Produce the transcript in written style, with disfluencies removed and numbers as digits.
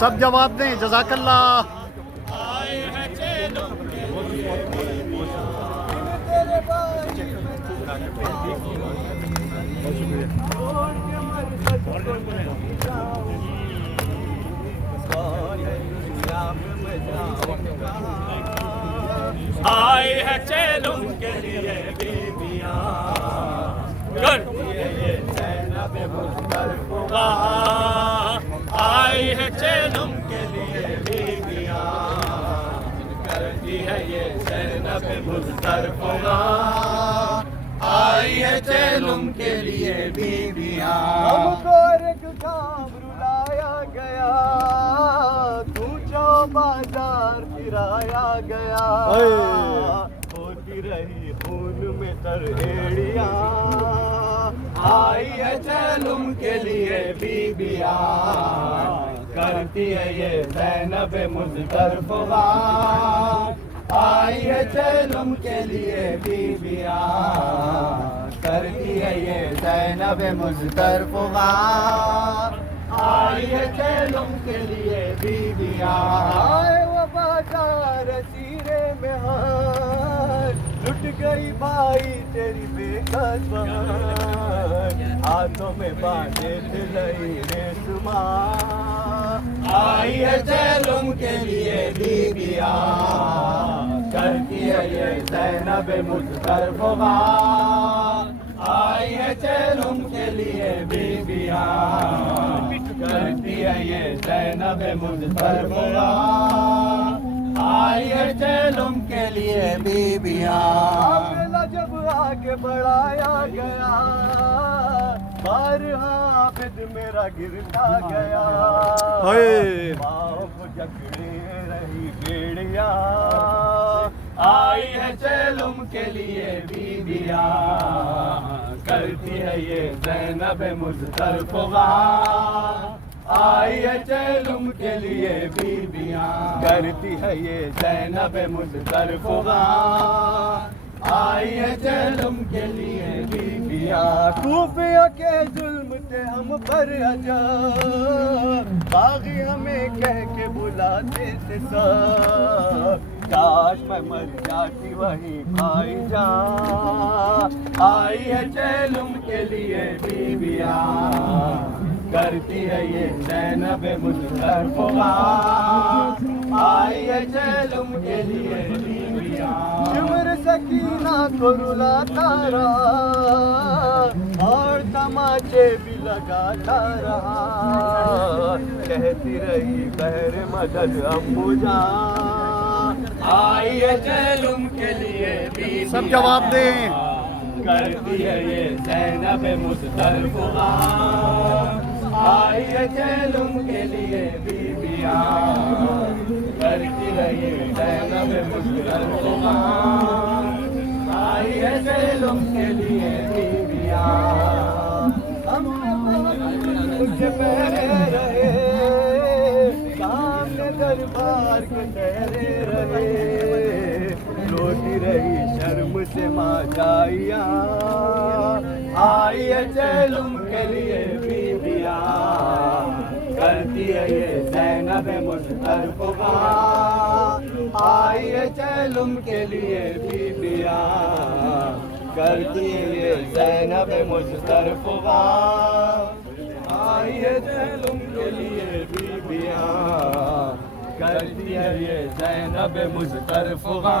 सब जवाब दें। जज़ाकल्लाह। आए है चेलुम के लिए बीबियां करती है ये ज़ैनब मुज़्तफ़ा। आई है चेलुम के लिए बीबियां करती है ये ज़ैनब मुज़्तफ़ा। आई है चेलुम के लिए बीबियां। हमको एक काम रुलाया गया, तू जो बाजार फिराया गया, होती रही खून में तरहेड़ियां। आई है चेलुम के लिए बीबियां करती है ये ज़ैनब मुज़्तफ़ा। आई है चेलुम के लिए बीबियां करती है ये ज़ैनब मुज़्तफ़ा। आई है चेलुम के लिए बीबियां। आए वो बाजार सीने में हार, लुट गई भाई तेरी बेकस बहार, हाथों में बांधे दिलाई रेशमा। आई है चेलुम के लिए बीबियां करती है ये ज़ैनब मुज़्तफ़ा। आई है चेलुम के लिए बीबियां करती है ये ज़ैनब मुज़्तफ़ा। आई है चेलुम के लिए बीबियां। काफ़िला जब आगे बढ़ाया गया, बार हाफिज मेरा गिरता गया, पाँव जकड़े रही बेड़िया। आई है चेलुम के लिए बीबियां करती है ये ज़ैनब मुज़्तफ़ा। आई है चेलुम के लिए बीबियां करती है ये ज़ैनब मुज़्तफ़ा। आई है चेलुम के लिए बीबियां। खूफिया के जुल्म थे हम पर अजा, बागी हमें कह के बुलाते थे सब, काश मैं मर जाती वही भाई जा। आई है चेलुम के लिए बीबियां करती है ये ज़ैनब मुज़्तफ़ा। आई है चेलुम के लिए बीबियां। शिमर सकीना को रुलाता रहा और तमाचे भी लगाता रहा, कहती रही बहर मदद अम्बुजा। आई है चेलुम के लिए बीबियां सब जवाब दें। करती है ये ज़ैनब मुज़्तफ़ा। आई है चेलुम के लिए बीबियां करती है ये ज़ैनब मुज़्तफ़ा। आई है चेलुम के लिए बीबियां। मुझे पहरे रहे सामने दरबार के ठहरे रहे, रोती रही शर्म से माजाइया। आई है चेलुम के लिए बीबियां करती है ये ज़ैनब मुज़तफ़ा। आई है चेलुम के लिए बीबियां करती है ये ज़ैनब मुज़तफ़ा। आई है चेलुम के लिए बीबियां करती है ये ज़ैनब मुज़तफ़ा।